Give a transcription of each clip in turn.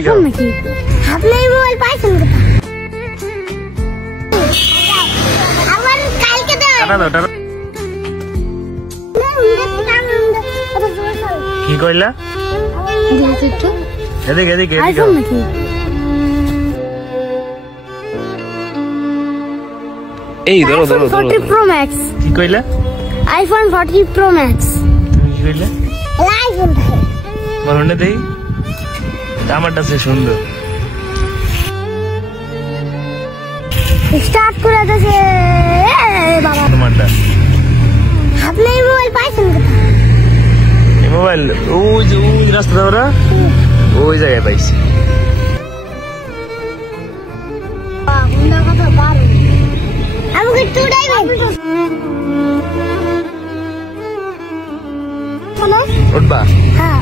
iPhone নাকি আপনি এই মোবাইল পাইছেন আমার কালকে দাও টাকা দাও কি কইলা এদিকে এদিকে আইফোন নাকি এই ধরো ধরো 40 Pro Max কি কইলা আইফোন 40 Pro Max তুমি কি কইলা আইফোন বলনে দেই আমারটা সে সুন্দর স্টার্ট করে দেছে বাবা তোমারটা আপনি এই মোবাইল পাইছেন এই মোবাইল ওই যে ওই রাস্তা ধরা ওই জায়গায় পাইছি আমাকে টুডাই হ্যালো উঠবা হ্যাঁ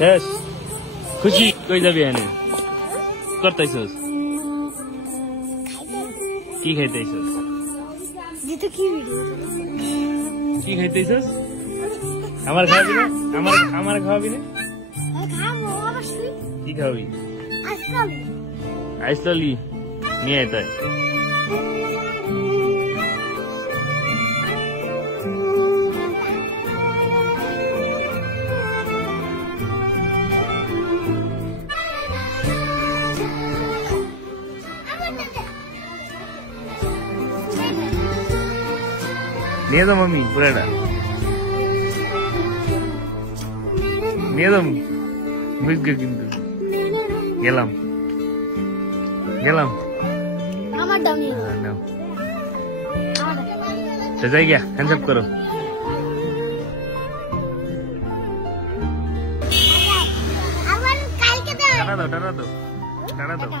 শেষ খুশি কই যাবি এনে করতেছস কি খাইতেছস যেটা কি ভিডিও কি খাইতেছস আমার খাওয়াবি না আমার খাওয়াবি না খাবো অবশ্যই কি খাওয়াবি আসল আইসলি নিয়ে আয় তাই নিয়ে যাও মামি পুরাটা নিয়ে যাও বুঝবে কিন্তু গেলাম আমার দাম নেই নাও যাই গিয়া হ্যান্ডস করো আমার কালকে দাও টাটা দাও